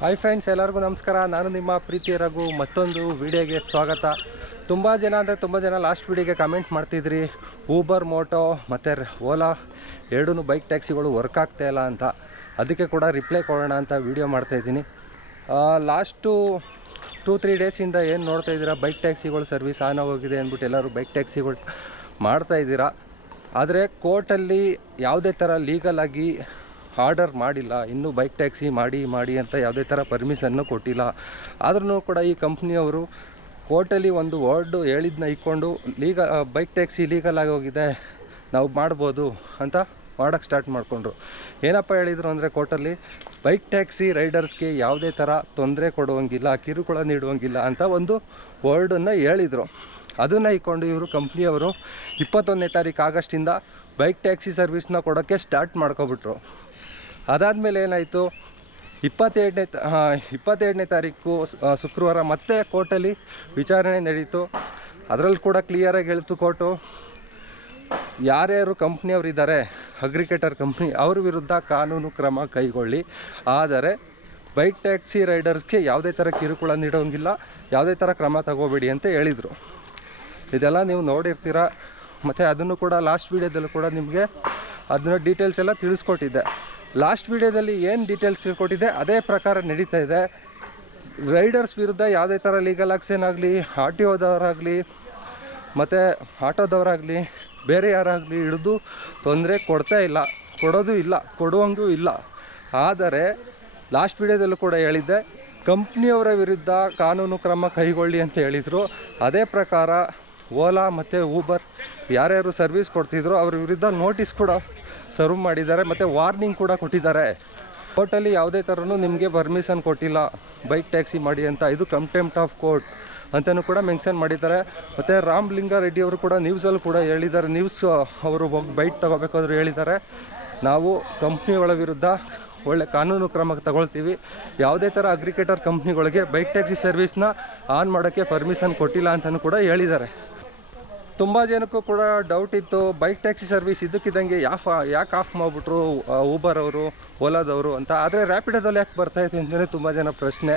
Hi friends, ಎಲ್ಲರಿಗೂ ನಮಸ್ಕಾರ. ನಾನು ನಿಮ್ಮ ಪ್ರೀತಿ ರಘು. ಮತ್ತೊಂದು ವಿಡಿಯೋಗೆ ಸ್ವಾಗತ. ತುಂಬ ಜನ ಲಾಸ್ಟ್ ವಿಡಿಯೋಗೆ ಕಮೆಂಟ್ ಮಾಡ್ತಿದ್ರಿ, ಊಬರ್ ಮೋಟೋ ಮತ್ತು ಓಲಾ ಎರಡೂ ಬೈಕ್ ಟ್ಯಾಕ್ಸಿಗಳು ವರ್ಕ್ ಆಗ್ತಾಯಿಲ್ಲ ಅಂತ. ಅದಕ್ಕೆ ಕೂಡ ರಿಪ್ಲೈ ಕೊಡೋಣ ಅಂತ ವಿಡಿಯೋ ಮಾಡ್ತಾಯಿದ್ದೀನಿ. ಲಾಸ್ಟು 2-3 ಡೇಸಿಂದ ಏನು ನೋಡ್ತಾ ಇದ್ದೀರಾ, ಬೈಕ್ ಟ್ಯಾಕ್ಸಿಗಳು ಸರ್ವಿಸ್ ಆನ್ ಹೋಗಿದೆ ಅಂದ್ಬಿಟ್ಟು ಎಲ್ಲರೂ ಬೈಕ್ ಟ್ಯಾಕ್ಸಿಗಳು ಮಾಡ್ತಾಯಿದ್ದೀರಾ. ಆದರೆ ಕೋರ್ಟಲ್ಲಿ ಯಾವುದೇ ಥರ ಲೀಗಲಾಗಿ ಆರ್ಡರ್ ಮಾಡಿಲ್ಲ, ಇನ್ನೂ ಬೈಕ್ ಟ್ಯಾಕ್ಸಿ ಮಾಡಿ ಅಂತ ಯಾವುದೇ ಥರ ಪರ್ಮಿಷನ್ನು ಕೊಟ್ಟಿಲ್ಲ. ಆದ್ರೂ ಕೂಡ ಈ ಕಂಪ್ನಿಯವರು ಕೋರ್ಟಲ್ಲಿ ಒಂದು ವರ್ಡ್ ಹೇಳಿದ್ನ ಇಟ್ಕೊಂಡು ಬೈಕ್ ಟ್ಯಾಕ್ಸಿ ಲೀಗಲಾಗಿ ಹೋಗಿದೆ, ನಾವು ಮಾಡ್ಬೋದು ಅಂತ ಮಾಡೋಕ್ಕೆ ಸ್ಟಾರ್ಟ್ ಮಾಡಿಕೊಂಡ್ರು. ಏನಪ್ಪ ಹೇಳಿದರು ಅಂದರೆ, ಕೋರ್ಟಲ್ಲಿ ಬೈಕ್ ಟ್ಯಾಕ್ಸಿ ರೈಡರ್ಸ್ಗೆ ಯಾವುದೇ ಥರ ತೊಂದರೆ ಕೊಡುವಂಗಿಲ್ಲ, ಕಿರುಕುಳ ನೀಡುವಂಗಿಲ್ಲ ಅಂತ ಒಂದು ವರ್ಡನ್ನು ಹೇಳಿದರು. ಅದನ್ನು ಇಟ್ಕೊಂಡು ಇವರು ಕಂಪ್ನಿಯವರು 21ನೇ ತಾರೀಕು ಆಗಸ್ಟಿಂದ ಬೈಕ್ ಟ್ಯಾಕ್ಸಿ ಸರ್ವಿಸ್ನ ಕೊಡೋಕ್ಕೆ ಸ್ಟಾರ್ಟ್ ಮಾಡ್ಕೊಬಿಟ್ರು. ಅದಾದಮೇಲೆ ಏನಾಯಿತು, 22ನೇ ತಾರೀಕು ಶುಕ್ರವಾರ ಮತ್ತೆ ಕೋರ್ಟಲ್ಲಿ ವಿಚಾರಣೆ ನಡೀತು. ಅದರಲ್ಲಿ ಕೂಡ ಕ್ಲಿಯರಾಗಿ ಹೇಳ್ತು ಕೋರ್ಟು, ಯಾರ್ಯಾರು ಕಂಪ್ನಿಯವರಿದ್ದಾರೆ ಅಗ್ರಿಗೇಟರ್ ಕಂಪ್ನಿ ಅವ್ರ ವಿರುದ್ಧ ಕಾನೂನು ಕ್ರಮ ಕೈಗೊಳ್ಳಿ, ಆದರೆ ಬೈಕ್ ಟ್ಯಾಕ್ಸಿ ರೈಡರ್ಸ್ಗೆ ಯಾವುದೇ ಥರ ಕಿರುಕುಳ ನೀಡೋಂಗಿಲ್ಲ, ಯಾವುದೇ ಥರ ಕ್ರಮ ತಗೋಬೇಡಿ ಅಂತ ಹೇಳಿದರು. ಇದೆಲ್ಲ ನೀವು ನೋಡಿರ್ತೀರ. ಮತ್ತು ಅದನ್ನು ಕೂಡ ಲಾಸ್ಟ್ ವೀಡಿಯೋದಲ್ಲೂ ಕೂಡ ನಿಮಗೆ ಅದನ್ನ ಡೀಟೇಲ್ಸ್ ಎಲ್ಲ ತಿಳಿಸ್ಕೊಟ್ಟಿದ್ದೆ. ಲಾಸ್ಟ್ ವೀಡಿಯೋದಲ್ಲಿ ಏನು ಡೀಟೇಲ್ಸ್ ತಿಳ್ಕೊಟ್ಟಿದ್ದೆ ಅದೇ ಪ್ರಕಾರ ನಡೀತಾ ಇದೆ. ರೈಡರ್ಸ್ ವಿರುದ್ಧ ಯಾವುದೇ ಥರ ಲೀಗಲ್ ಆಕ್ಷನ್ ಆಗಲಿ, ಆರ್ ಟಿ ಓದವರಾಗಲಿ ಮತ್ತು ಆಟೋದವರಾಗಲಿ ಬೇರೆ ಯಾರಾಗಲಿ ಹಿಡಿದು ತೊಂದರೆ ಕೊಡ್ತಾ ಇಲ್ಲ, ಕೊಡೋದು ಇಲ್ಲ, ಕೊಡುವಂಗೂ ಇಲ್ಲ. ಆದರೆ ಲಾಸ್ಟ್ ವೀಡಿಯೋದಲ್ಲೂ ಕೂಡ ಹೇಳಿದ್ದೆ, ಕಂಪ್ನಿಯವರ ವಿರುದ್ಧ ಕಾನೂನು ಕ್ರಮ ಕೈಗೊಳ್ಳಿ ಅಂತ ಹೇಳಿದರು. ಅದೇ ಪ್ರಕಾರ ಓಲಾ ಮತ್ತು ಊಬರ್ ಯಾರ್ಯಾರು ಸರ್ವಿಸ್ ಕೊಡ್ತಿದ್ರು ಅವ್ರ ವಿರುದ್ಧ ನೋಟಿಸ್ ಕೂಡ ಸರ್ವ್ ಮಾಡಿದ್ದಾರೆ ಮತ್ತು ವಾರ್ನಿಂಗ್ ಕೂಡ ಕೊಟ್ಟಿದ್ದಾರೆ. ಕೋರ್ಟಲ್ಲಿ ಯಾವುದೇ ಥರನೂ ನಿಮಗೆ ಪರ್ಮಿಷನ್ ಕೊಟ್ಟಿಲ್ಲ ಬೈಕ್ ಟ್ಯಾಕ್ಸಿ ಮಾಡಿ ಅಂತ, ಇದು ಕಂಟೆಂಪ್ಟ್ ಆಫ್ ಕೋರ್ಟ್ ಅಂತಲೂ ಕೂಡ ಮೆನ್ಷನ್ ಮಾಡಿದ್ದಾರೆ. ಮತ್ತು ರಾಮಲಿಂಗಾರೆಡ್ಡಿ ಅವರು ಕೂಡ ನ್ಯೂಸಲ್ಲಿ ಕೂಡ ಹೇಳಿದ್ದಾರೆ, ನ್ಯೂಸ್ ಅವರು ಹೋಗಿ ಬೈಕ್ ತೊಗೋಬೇಕಾದ್ರು ಹೇಳಿದ್ದಾರೆ, ನಾವು ಕಂಪ್ನಿಗಳ ವಿರುದ್ಧ ಒಳ್ಳೆ ಕಾನೂನು ಕ್ರಮ ತಗೊಳ್ತೀವಿ, ಯಾವುದೇ ಥರ ಅಗ್ರಿಗೇಟರ್ ಕಂಪ್ನಿಗಳಿಗೆ ಬೈಕ್ ಟ್ಯಾಕ್ಸಿ ಸರ್ವಿಸ್ನ ಆನ್ ಮಾಡೋಕ್ಕೆ ಪರ್ಮಿಷನ್ ಕೊಟ್ಟಿಲ್ಲ ಅಂತಲೂ ಕೂಡ ಹೇಳಿದ್ದಾರೆ. ತುಂಬ ಜನಕ್ಕೂ ಕೂಡ ಡೌಟ್ ಇತ್ತು, ಬೈಕ್ ಟ್ಯಾಕ್ಸಿ ಸರ್ವಿಸ್ ಇದಕ್ಕಿದ್ದಂಗೆ ಯಾಕೆ ಆಫ್ ಮಾಡಿಬಿಟ್ರು ಊಬರ್ ಅವರು, ಓಲಾದವರು ಅಂತ. ಆದರೆ ರ್ಯಾಪಿಡೋದಲ್ಲಿ ಯಾಕೆ ಬರ್ತಾಯಿದೆ ಅಂತಲೇ ತುಂಬ ಜನ ಪ್ರಶ್ನೆ.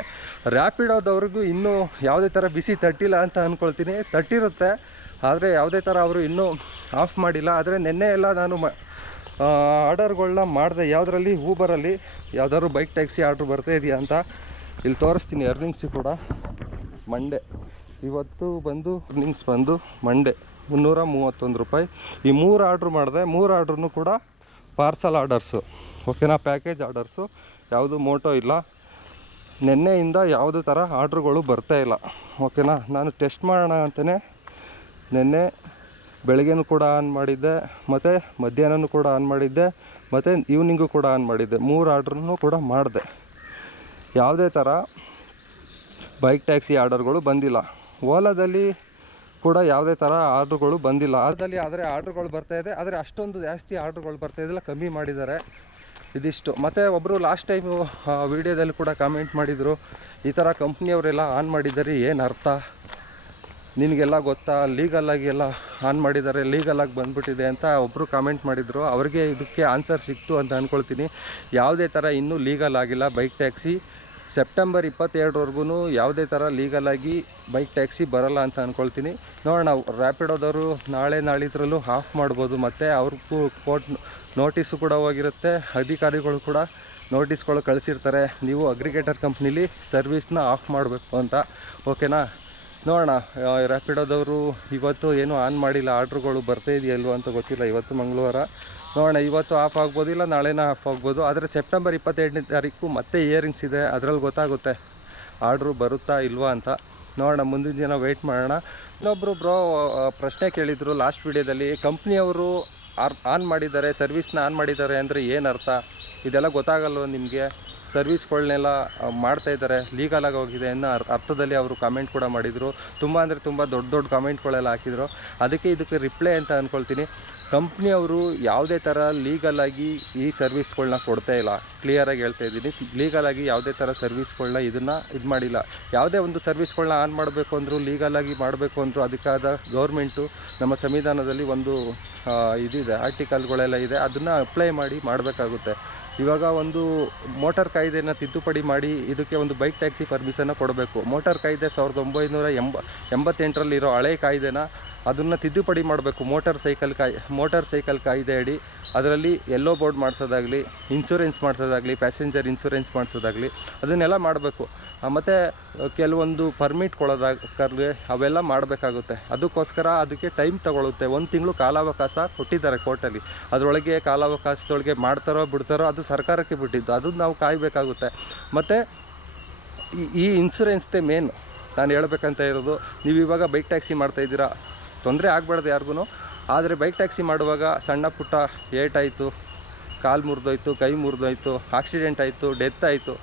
ರ್ಯಾಪಿಡೋದವ್ರಿಗೂ ಇನ್ನೂ ಯಾವುದೇ ಥರ ಬಿಸಿ ತಟ್ಟಿಲ್ಲ ಅಂತ ಅಂದ್ಕೊಳ್ತೀನಿ. ತಟ್ಟಿರುತ್ತೆ, ಆದರೆ ಯಾವುದೇ ಥರ ಅವರು ಇನ್ನೂ ಆಫ್ ಮಾಡಿಲ್ಲ. ಆದರೆ ನಿನ್ನೆ ಎಲ್ಲ ನಾನು ಆರ್ಡರ್ಗಳನ್ನ ಮಾಡಿದೆ. ಯಾವುದರಲ್ಲಿ, ಊಬರಲ್ಲಿ ಯಾವುದಾದ್ರು ಬೈಕ್ ಟ್ಯಾಕ್ಸಿ ಆರ್ಡ್ರ್ ಬರ್ತಾ ಇದೆಯಾ ಅಂತ ಇಲ್ಲಿ ತೋರಿಸ್ತೀನಿ. ಅರ್ನಿಂಗ್ಸು ಕೂಡ ಮಂಡೇ, ಇವತ್ತು ಬಂದು ಅರ್ನಿಂಗ್ಸ್ ಬಂದು ಮಂಡೇ 331 ರೂಪಾಯಿ. ಈ 3 ಆರ್ಡ್ರ್ ಮಾಡಿದೆ. 3 ಆರ್ಡ್ರೂ ಕೂಡ ಪಾರ್ಸಲ್ ಆರ್ಡರ್ಸು, ಓಕೆನಾ, ಪ್ಯಾಕೇಜ್ ಆರ್ಡರ್ಸು, ಯಾವುದು ಮೋಟೋ ಇಲ್ಲ. ನಿನ್ನೆಯಿಂದ ಯಾವುದೇ ಥರ ಆರ್ಡ್ರುಗಳು ಬರ್ತಾಯಿಲ್ಲ, ಓಕೆನಾ. ನಾನು ಟೆಸ್ಟ್ ಮಾಡೋಣ ಅಂತಲೇ ನಿನ್ನೆ ಬೆಳಗ್ಗೆನೂ ಕೂಡ ಆನ್ ಮಾಡಿದ್ದೆ, ಮತ್ತು ಮಧ್ಯಾಹ್ನನೂ ಕೂಡ ಆನ್ ಮಾಡಿದ್ದೆ, ಮತ್ತು ಈವ್ನಿಂಗು ಕೂಡ ಆನ್ ಮಾಡಿದ್ದೆ. 3 ಆರ್ಡ್ರೂ ಕೂಡ ಮಾಡಿದೆ. ಯಾವುದೇ ಥರ ಬೈಕ್ ಟ್ಯಾಕ್ಸಿ ಆರ್ಡರ್ಗಳು ಬಂದಿಲ್ಲ. ಓಲಾದಲ್ಲಿ ಕೂಡ ಯಾವುದೇ ಥರ ಆರ್ಡ್ರುಗಳು ಬಂದಿಲ್ಲ. ಆದರೆ ಆರ್ಡ್ರುಗಳು ಬರ್ತಾಯಿದೆ, ಆದರೆ ಅಷ್ಟೊಂದು ಜಾಸ್ತಿ ಆರ್ಡ್ರುಗಳು ಬರ್ತಾಯಿದ್ದಿಲ್ಲ, ಕಮ್ಮಿ ಮಾಡಿದ್ದಾರೆ. ಇದಿಷ್ಟು. ಮತ್ತು ಒಬ್ಬರು ಲಾಸ್ಟ್ ಟೈಮು ವೀಡಿಯೋದಲ್ಲಿ ಕೂಡ ಕಾಮೆಂಟ್ ಮಾಡಿದರು, ಈ ಥರ ಕಂಪ್ನಿಯವರೆಲ್ಲ ಆನ್ ಮಾಡಿದ್ದಾರೆ, ಏನು ಅರ್ಥ, ನಿನಗೆಲ್ಲ ಗೊತ್ತಾ, ಲೀಗಲಾಗಿ ಎಲ್ಲ ಆನ್ ಮಾಡಿದ್ದಾರೆ, ಲೀಗಲಾಗಿ ಬಂದುಬಿಟ್ಟಿದೆ ಅಂತ ಒಬ್ಬರು ಕಾಮೆಂಟ್ ಮಾಡಿದರು. ಅವ್ರಿಗೆ ಇದಕ್ಕೆ ಆನ್ಸರ್ ಸಿಕ್ತು ಅಂತ ಅಂದ್ಕೊಳ್ತೀನಿ. ಯಾವುದೇ ಥರ ಇನ್ನೂ ಲೀಗಲ್ ಆಗಿಲ್ಲ ಬೈಕ್ ಟ್ಯಾಕ್ಸಿ. ಸೆಪ್ಟೆಂಬರ್ 22ವರೆಗೂ ಯಾವುದೇ ಥರ ಲೀಗಲಾಗಿ ಬೈಕ್ ಟ್ಯಾಕ್ಸಿ ಬರೋಲ್ಲ ಅಂತ ಅಂದ್ಕೊಳ್ತೀನಿ. ನೋಡೋಣ, ರ್ಯಾಪಿಡೋದವರು ನಾಳೆ ನಾಳಿದ್ರಲ್ಲೂ ಆಫ್ ಮಾಡ್ಬೋದು. ಮತ್ತು ಅವ್ರಿಗೂ ಕೋರ್ಟ್ ನೋಟಿಸು ಕೂಡ ಹೋಗಿರುತ್ತೆ, ಅಧಿಕಾರಿಗಳು ಕೂಡ ನೋಟಿಸ್ಗಳು ಕಳಿಸಿರ್ತಾರೆ, ನೀವು ಅಗ್ರಿಗೇಟರ್ ಕಂಪ್ನಿಲಿ ಸರ್ವಿಸ್ನ ಆಫ್ ಮಾಡಬೇಕು ಅಂತ, ಓಕೆನಾ. ನೋಡೋಣ, ರ್ಯಾಪಿಡೋದವರು ಇವತ್ತು ಏನೂ ಆನ್ ಮಾಡಿಲ್ಲ, ಆರ್ಡ್ರುಗಳು ಬರ್ತಾ ಇದೆಯಲ್ವ ಅಂತ ಗೊತ್ತಿಲ್ಲ. ಇವತ್ತು ಮಂಗಳವಾರ, ನೋಡೋಣ, ಇವತ್ತು ಆಫ್ ಆಗ್ಬೋದು, ಇಲ್ಲ ನಾಳೆನೇ ಆಫ್ ಆಗ್ಬೋದು. ಆದರೆ ಸೆಪ್ಟೆಂಬರ್ 22ನೇ ತಾರೀಕು ಮತ್ತೆ ಇಯರಿಂಗ್ಸ್ ಇದೆ, ಅದರಲ್ಲಿ ಗೊತ್ತಾಗುತ್ತೆ ಆರ್ಡ್ರು ಬರುತ್ತಾ ಇಲ್ವಾ ಅಂತ. ನೋಡೋಣ, ಮುಂದಿನ ದಿನ ವೆಯ್ಟ್ ಮಾಡೋಣ. ಇನ್ನೊಬ್ಬರು ಪ್ರಶ್ನೆ ಕೇಳಿದರು ಲಾಸ್ಟ್ ವೀಡಿಯೋದಲ್ಲಿ, ಕಂಪ್ನಿಯವರು ಆನ್ ಮಾಡಿದ್ದಾರೆ, ಸರ್ವಿಸ್ನ ಆನ್ ಮಾಡಿದ್ದಾರೆ ಅಂದರೆ ಏನು ಅರ್ಥ, ಇದೆಲ್ಲ ಗೊತ್ತಾಗಲ್ವ ನಿಮಗೆ, ಸರ್ವಿಸ್ಗಳನ್ನೆಲ್ಲ ಮಾಡ್ತಾಯಿದ್ದಾರೆ, ಲೀಗಲಾಗಿ ಹೋಗಿದೆ ಅನ್ನೋ ಅರ್ಥದಲ್ಲಿ ಅವರು ಕಾಮೆಂಟ್ ಕೂಡ ಮಾಡಿದರು. ತುಂಬ ಅಂದರೆ ತುಂಬ ದೊಡ್ಡ ಕಾಮೆಂಟ್ಗಳೆಲ್ಲ ಹಾಕಿದರು. ಇದಕ್ಕೆ ರಿಪ್ಲೈ ಅಂತ ಅಂದ್ಕೊಳ್ತೀನಿ. ಕಂಪ್ನಿಯವರು ಯಾವುದೇ ಥರ ಲೀಗಲಾಗಿ ಈ ಸರ್ವಿಸ್ಗಳನ್ನ ಕೊಡ್ತಾ ಇಲ್ಲ, ಕ್ಲಿಯರಾಗಿ ಹೇಳ್ತಾ ಇದ್ದೀನಿ. ಲೀಗಲಾಗಿ ಯಾವುದೇ ಥರ ಸರ್ವಿಸ್ಗಳನ್ನ ಇದು ಮಾಡಿಲ್ಲ. ಯಾವುದೇ ಒಂದು ಸರ್ವಿಸ್ಗಳನ್ನ ಆನ್ ಮಾಡಬೇಕು ಅಂದರೂ, ಲೀಗಲಾಗಿ ಮಾಡಬೇಕು ಅಂದರೂ ಅದಕ್ಕಾದ ಗೌರ್ಮೆಂಟು ನಮ್ಮ ಸಂವಿಧಾನದಲ್ಲಿ ಒಂದು ಇದಿದೆ, ಆರ್ಟಿಕಲ್ಗಳೆಲ್ಲ ಇದೆ, ಅದನ್ನು ಅಪ್ಲೈ ಮಾಡಿ ಮಾಡಬೇಕಾಗುತ್ತೆ. ಇವಾಗ ಒಂದು ಮೋಟಾರ್ ಕಾಯ್ದೆನ ತಿದ್ದುಪಡಿ ಮಾಡಿ ಇದಕ್ಕೆ ಒಂದು ಬೈಕ್ ಟ್ಯಾಕ್ಸಿ ಪರ್ಮಿಷನ್ನ ಕೊಡಬೇಕು. ಮೋಟಾರ್ ಕಾಯ್ದೆ 1988 ಇರೋ ಹಳೆ ಕಾಯ್ದೆನ ಅದನ್ನು ತಿದ್ದುಪಡಿ ಮಾಡಬೇಕು. ಮೋಟಾರ್ ಸೈಕಲ್ ಕಾಯ್ದೆ ಅಡಿ ಅದರಲ್ಲಿ ಎಲ್ಲೋ ಬೋರ್ಡ್ ಮಾಡಿಸೋದಾಗಲಿ, ಇನ್ಶೂರೆನ್ಸ್ ಮಾಡಿಸೋದಾಗಲಿ, ಪ್ಯಾಸೆಂಜರ್ ಇನ್ಶೂರೆನ್ಸ್ ಮಾಡಿಸೋದಾಗಲಿ ಅದನ್ನೆಲ್ಲ ಮಾಡಬೇಕು. ಮತ್ತು ಕೆಲವೊಂದು ಪರ್ಮಿಟ್ ಕೊಡೋದಾಗಲಿ ಅವೆಲ್ಲ ಮಾಡಬೇಕಾಗುತ್ತೆ. ಅದಕ್ಕೋಸ್ಕರ ಅದಕ್ಕೆ ಟೈಮ್ ತಗೊಳುತ್ತೆ. 1 ತಿಂಗಳು ಕಾಲಾವಕಾಶ ಕೊಟ್ಟಿದ್ದಾರೆ ಕೋರ್ಟಲ್ಲಿ. ಅದರೊಳಗೆ ಕಾಲಾವಕಾಶದೊಳಗೆ ಮಾಡ್ತಾರೋ ಬಿಡ್ತಾರೋ ಅದು ಸರ್ಕಾರಕ್ಕೆ ಬಿಟ್ಟಿದ್ದು, ಅದನ್ನು ನಾವು ಕಾಯಬೇಕಾಗುತ್ತೆ. ಮತ್ತು ಈ ಇನ್ಶೂರೆನ್ಸ್ದೇ ಮೇನ್ ನಾನು ಹೇಳ್ಬೇಕಂತ ಇರೋದು. ನೀವು ಇವಾಗ ಬೈಕ್ ಟ್ಯಾಕ್ಸಿ ಮಾಡ್ತಾಯಿದ್ದೀರಾ, ತೊಂದರೆ ಆಗಬಾರ್ದು ಯಾರಿಗೂ. ಆದರೆ ಬೈಕ್ ಟ್ಯಾಕ್ಸಿ ಮಾಡುವಾಗ ಸಣ್ಣ ಪುಟ್ಟ ಏಟಾಯಿತು, ಕಾಲು ಮುರಿದೋಯ್ತು, ಕೈ ಮುರಿದೋಯ್ತು, ಆಕ್ಸಿಡೆಂಟ್ ಆಯಿತು, ಡೆತ್ ಆಯಿತು,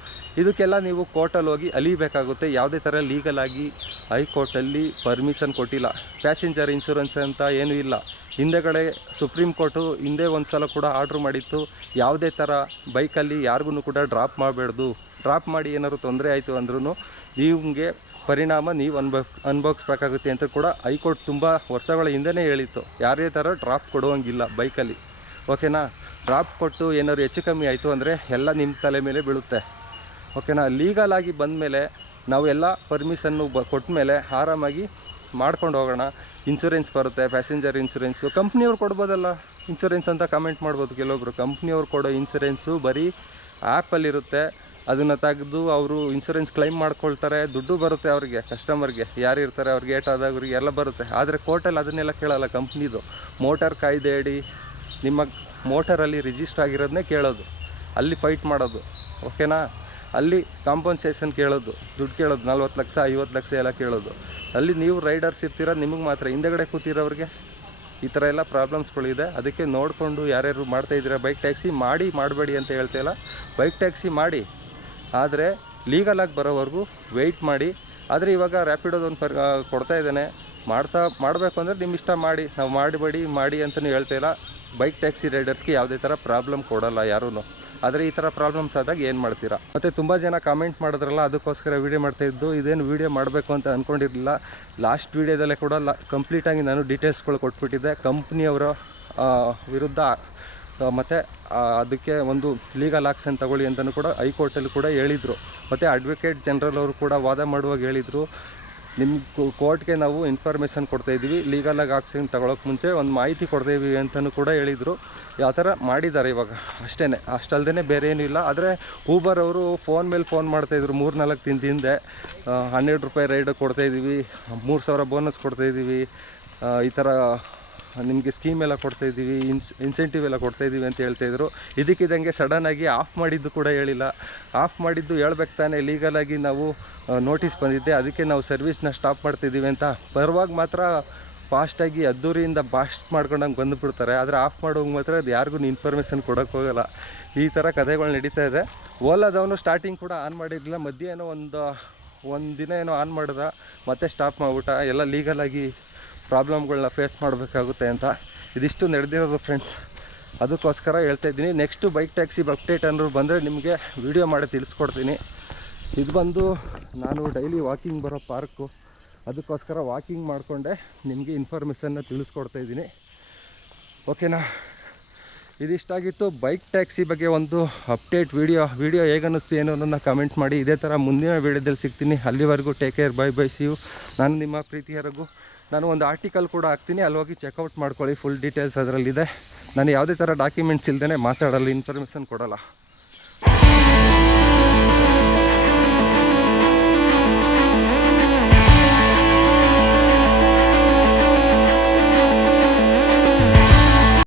ಇದಕ್ಕೆಲ್ಲ ನೀವು ಕೋರ್ಟಲ್ಲಿ ಹೋಗಿ ಅಲಿಬೇಕಾಗುತ್ತೆ. ಯಾವುದೇ ಥರ ಲೀಗಲಾಗಿ ಹೈಕೋರ್ಟಲ್ಲಿ ಪರ್ಮಿಷನ್ ಕೊಟ್ಟಿಲ್ಲ. ಪ್ಯಾಸೆಂಜರ್ ಇನ್ಶೂರೆನ್ಸ್ ಅಂತ ಏನೂ ಇಲ್ಲ. ಹಿಂದೆಗಡೆ ಸುಪ್ರೀಂ ಕೋರ್ಟು ಹಿಂದೆ ಒಂದು ಸಲ ಕೂಡ ಆರ್ಡ್ರ್ ಮಾಡಿತ್ತು, ಯಾವುದೇ ಥರ ಬೈಕಲ್ಲಿ ಯಾರಿಗೂ ಕೂಡ ಡ್ರಾಪ್ ಮಾಡಬೇಡ್ದು. ಡ್ರಾಪ್ ಮಾಡಿ ಏನಾದ್ರು ತೊಂದರೆ ಆಯಿತು ಅಂದ್ರೂ ನಿಮಗೆ ಪರಿಣಾಮ ನೀವು ಅನುಭವಿಸ್ಬೇಕಾಗುತ್ತೆ ಅಂತ ಕೂಡ ಹೈಕೋರ್ಟ್ ತುಂಬ ವರ್ಷಗಳ ಹಿಂದೆಯೇ ಹೇಳಿತ್ತು. ಯಾರೇ ಥರ ಡ್ರಾಪ್ ಕೊಡುವಂಗಿಲ್ಲ ಬೈಕಲ್ಲಿ, ಓಕೆನಾ. ಡ್ರಾಪ್ ಕೊಟ್ಟು ಏನಾದ್ರು ಹೆಚ್ಚು ಕಮ್ಮಿ ಆಯಿತು ಅಂದರೆ ಎಲ್ಲ ನಿಮ್ಮ ತಲೆ ಮೇಲೆ ಬೀಳುತ್ತೆ, ಓಕೆನಾ. ಲೀಗಲಾಗಿ ಬಂದಮೇಲೆ ನಾವು ಎಲ್ಲ ಪರ್ಮಿಷನ್ನು ಕೊಟ್ಟ ಮೇಲೆ ಆರಾಮಾಗಿ ಮಾಡ್ಕೊಂಡು ಹೋಗೋಣ. ಇನ್ಶೂರೆನ್ಸ್ ಬರುತ್ತೆ, ಪ್ಯಾಸೆಂಜರ್ ಇನ್ಶೂರೆನ್ಸು ಕಂಪ್ನಿಯವ್ರು ಕೊಡ್ಬೋದಲ್ಲ ಇನ್ಶೂರೆನ್ಸ್ ಅಂತ ಕಮೆಂಟ್ ಮಾಡ್ಬೋದು ಕೆಲವೊಬ್ರು. ಕಂಪ್ನಿಯವ್ರು ಕೊಡೋ ಇನ್ಶೂರೆನ್ಸು ಬರೀ ಆ್ಯಪಲ್ಲಿರುತ್ತೆ. ಅದನ್ನು ತೆಗೆದು ಅವರು ಇನ್ಶೂರೆನ್ಸ್ ಕ್ಲೈಮ್ ಮಾಡ್ಕೊಳ್ತಾರೆ, ದುಡ್ಡು ಬರುತ್ತೆ ಅವರಿಗೆ, ಕಸ್ಟಮರ್ಗೆ ಯಾರು ಇರ್ತಾರೆ ಅವ್ರಿಗೆ ಏಟಾದವ್ರಿಗೆ ಎಲ್ಲ ಬರುತ್ತೆ. ಆದರೆ ಕೋರ್ಟಲ್ಲಿ ಅದನ್ನೆಲ್ಲ ಕೇಳೋಲ್ಲ ಕಂಪ್ನಿದು. ಮೋಟಾರ್ ಕಾಯ್ದೆ ಅಡಿ ನಿಮ್ಮ ಮೋಟರಲ್ಲಿ ರಿಜಿಸ್ಟರ್ ಆಗಿರೋದನ್ನೇ ಕೇಳೋದು, ಅಲ್ಲಿ ಫೈಟ್ ಮಾಡೋದು, ಓಕೆನಾ. ಅಲ್ಲಿ ಕಾಂಪನ್ಸೇಷನ್ ಕೇಳೋದು, ದುಡ್ಡು ಕೇಳೋದು, 40 ಲಕ್ಷ 50 ಲಕ್ಷ ಎಲ್ಲ ಕೇಳೋದು. ಅಲ್ಲಿ ನೀವು ರೈಡರ್ಸ್ ಇರ್ತೀರ, ನಿಮಗೆ ಮಾತ್ರ. ಹಿಂದೆಗಡೆ ಕೂತಿರೋರಿಗೆ ಈ ಥರ ಎಲ್ಲ ಪ್ರಾಬ್ಲಮ್ಸ್ಗಳಿದೆ. ಅದಕ್ಕೆ ನೋಡಿಕೊಂಡು ಯಾರ್ಯಾರು ಮಾಡ್ತಾಯಿದ್ದೀರಾ ಬೈಕ್ ಟ್ಯಾಕ್ಸಿ ಮಾಡಬೇಡಿ ಅಂತ ಹೇಳ್ತಾಯಿಲ್ಲ. ಬೈಕ್ ಟ್ಯಾಕ್ಸಿ ಮಾಡಿ, ಆದರೆ ಲೀಗಲಾಗಿ ಬರೋವರೆಗೂ ವೆಯ್ಟ್ ಮಾಡಿ. ಆದರೆ ಇವಾಗ ರ್ಯಾಪಿಡೋದೊಂದು ಕೊಡ್ತಾ ಇದ್ದಾನೆ, ಮಾಡಬೇಕು ಅಂದರೆ ನಿಮ್ಮ ಇಷ್ಟ ಮಾಡಿ, ನಾವು ಮಾಡಿ ಅಂತಲೂ ಹೇಳ್ತಾಯಿಲ್ಲ. ಬೈಕ್ ಟ್ಯಾಕ್ಸಿ ರೈಡರ್ಸ್ಗೆ ಯಾವುದೇ ಥರ ಪ್ರಾಬ್ಲಮ್ ಕೊಡೋಲ್ಲ ಯಾರೂ. ಆದರೆ ಈ ಥರ ಪ್ರಾಬ್ಲಮ್ಸ್ ಆದಾಗ ಏನು ಮಾಡ್ತೀರಾ? ಮತ್ತು ತುಂಬ ಜನ ಕಾಮೆಂಟ್ ಮಾಡಿದ್ರಲ್ಲ, ಅದಕ್ಕೋಸ್ಕರ ವೀಡಿಯೋ ಮಾಡ್ತಾಯಿದ್ದು. ಇದೇನು ವೀಡಿಯೋ ಮಾಡಬೇಕು ಅಂತ ಅಂದ್ಕೊಂಡಿರಲಿಲ್ಲ. ಲಾಸ್ಟ್ ವೀಡಿಯೋದಲ್ಲೇ ಕೂಡ ಕಂಪ್ಲೀಟಾಗಿ ನಾನು ಡೀಟೇಲ್ಸ್ಗಳು ಕೊಟ್ಬಿಟ್ಟಿದ್ದೆ ಕಂಪ್ನಿಯವರ ವಿರುದ್ಧ. ಮತ್ತು ಅದಕ್ಕೆ ಒಂದು ಲೀಗಲ್ ಆಕ್ಷನ್ ತಗೊಳ್ಳಿ ಅಂತಲೂ ಕೂಡ ಹೈಕೋರ್ಟಲ್ಲಿ ಕೂಡ ಹೇಳಿದರು. ಮತ್ತು ಅಡ್ವೊಕೇಟ್ ಜನರಲ್ ಅವರು ಕೂಡ ವಾದ ಮಾಡುವಾಗ ಹೇಳಿದರು, ನಿಮ್ಮ ಕೋರ್ಟ್ಗೆ ನಾವು ಇನ್ಫಾರ್ಮೇಷನ್ ಕೊಡ್ತಾಯಿದ್ದೀವಿ, ಲೀಗಲಾಗಿ ಆಕ್ಷನ್ ತಗೊಳ್ಳೋಕೆ ಮುಂಚೆ ಒಂದು ಮಾಹಿತಿ ಕೊಡ್ತಾಯಿದ್ದೀವಿ ಅಂತಲೂ ಕೂಡ ಹೇಳಿದರು. ಯಾವ ಥರ ಮಾಡಿದ್ದಾರೆ ಇವಾಗ ಅಷ್ಟೇ, ಅಷ್ಟಲ್ಲದೆ ಬೇರೆ ಏನೂ ಇಲ್ಲ. ಆದರೆ ಊಬರ್ ಅವರು ಫೋನ್ ಮೇಲೆ ಫೋನ್ ಮಾಡ್ತಾಯಿದ್ರು 3-4 ದಿನದ ಹಿಂದೆ, 12 ರೂಪಾಯಿ ರೈಡ್ ಕೊಡ್ತಾಯಿದ್ದೀವಿ, 3000 ಬೋನಸ್ ಕೊಡ್ತಾಯಿದ್ದೀವಿ, ಈ ಥರ ನಿಮಗೆ ಸ್ಕೀಮ್ ಎಲ್ಲ ಕೊಡ್ತಾಯಿದ್ದೀವಿ, ಇನ್ಸೆಂಟಿವ್ ಎಲ್ಲ ಕೊಡ್ತಾಯಿದ್ದೀವಿ ಅಂತ ಹೇಳ್ತಾಯಿದ್ರು. ಇದಕ್ಕಿದ್ದಂಗೆ ಸಡನ್ನಾಗಿ ಆಫ್ ಮಾಡಿದ್ದು ಕೂಡ ಹೇಳಿಲ್ಲ. ಆಫ್ ಮಾಡಿದ್ದು ಹೇಳ್ಬೇಕು ತಾನೇ, ಲೀಗಲಾಗಿ ನಾವು ನೋಟಿಸ್ ಬಂದಿದ್ದೆ, ಅದಕ್ಕೆ ನಾವು ಸರ್ವಿಸ್ನ ಸ್ಟಾಪ್ ಮಾಡ್ತಿದ್ದೀವಿ ಅಂತ ಬರುವಾಗ ಮಾತ್ರ ಫಾಸ್ಟಾಗಿ ಅದ್ದೂರಿಯಿಂದ ಬಾಸ್ಟ್ ಮಾಡ್ಕೊಂಡಂಗೆ ಬಂದುಬಿಡ್ತಾರೆ. ಆದರೆ ಆಫ್ ಮಾಡೋಂಗೆ ಮಾತ್ರ ಅದು ಯಾರಿಗೂ ಇನ್ಫಾರ್ಮೇಷನ್ ಕೊಡೋಕ್ಕೆ ಹೋಗೋಲ್ಲ. ಈ ಥರ ಕಥೆಗಳು ನಡೀತಾ ಇದೆ. ಓಲಾದವನು ಸ್ಟಾರ್ಟಿಂಗ್ ಕೂಡ ಆನ್ ಮಾಡಿರಲಿಲ್ಲ, ಮಧ್ಯೆ ಏನೋ ಒಂದು ದಿನ ಏನೋ ಆನ್ ಮಾಡಿದ, ಮತ್ತೆ ಸ್ಟಾಪ್ ಮಾಡಿಬಿಟ್ಟ. ಎಲ್ಲ ಲೀಗಲಾಗಿ ಪ್ರಾಬ್ಲಮ್ಗಳನ್ನ ಫೇಸ್ ಮಾಡಬೇಕಾಗುತ್ತೆ ಅಂತ. ಇದಿಷ್ಟು ನಡೆದಿರೋದು ಫ್ರೆಂಡ್ಸ್, ಅದಕ್ಕೋಸ್ಕರ ಹೇಳ್ತಾಯಿದ್ದೀನಿ. ನೆಕ್ಸ್ಟು ಬೈಕ್ ಟ್ಯಾಕ್ಸಿ ಅಪ್ಡೇಟ್ ಅನ್ನೋರು ಬಂದರೆ ನಿಮಗೆ ವೀಡಿಯೋ ಮಾಡಿ ತಿಳಿಸ್ಕೊಡ್ತೀನಿ. ಇದು ಬಂದು ನಾನು ಡೈಲಿ ವಾಕಿಂಗ್ ಬರೋ ಪಾರ್ಕು, ಅದಕ್ಕೋಸ್ಕರ ವಾಕಿಂಗ್ ಮಾಡಿಕೊಂಡೆ ನಿಮಗೆ ಇನ್ಫಾರ್ಮೇಷನ್ನ ತಿಳಿಸ್ಕೊಡ್ತಾಯಿದ್ದೀನಿ, ಓಕೆನಾ. ಇದಿಷ್ಟಾಗಿತ್ತು ಬೈಕ್ ಟ್ಯಾಕ್ಸಿ ಬಗ್ಗೆ ಒಂದು ಅಪ್ಡೇಟ್ ವಿಡಿಯೋ ಹೇಗನ್ನಿಸ್ತು ಏನೋ ನನ್ನ ಕಮೆಂಟ್ ಮಾಡಿ. ಇದೇ ಥರ ಮುಂದಿನ ವೀಡಿಯೋದಲ್ಲಿ ಸಿಗ್ತೀನಿ. ಅಲ್ಲಿವರೆಗೂ take care, bye see you. ನಾನು ನಿಮ್ಮ ಪ್ರೀತಿಯ ರಘು. ನಾನು ಒಂದು ಆರ್ಟಿಕಲ್ ಕೂಡ ಹಾಕ್ತೀನಿ, ಅಲ್ಲಿ ಹೋಗಿ ಚೆಕ್ಔಟ್ ಮಾಡ್ಕೊಳ್ಳಿ. ಫುಲ್ ಡೀಟೇಲ್ಸ್ ಅದರಲ್ಲಿದೆ. ನಾನು ಯಾವುದೇ ಥರ ಡಾಕ್ಯುಮೆಂಟ್ಸ್ ಇಲ್ಲದೇ ಮಾತಾಡಲ್ಲ, ಇನ್ಫಾರ್ಮೇಷನ್ ಕೊಡೋಲ್ಲ.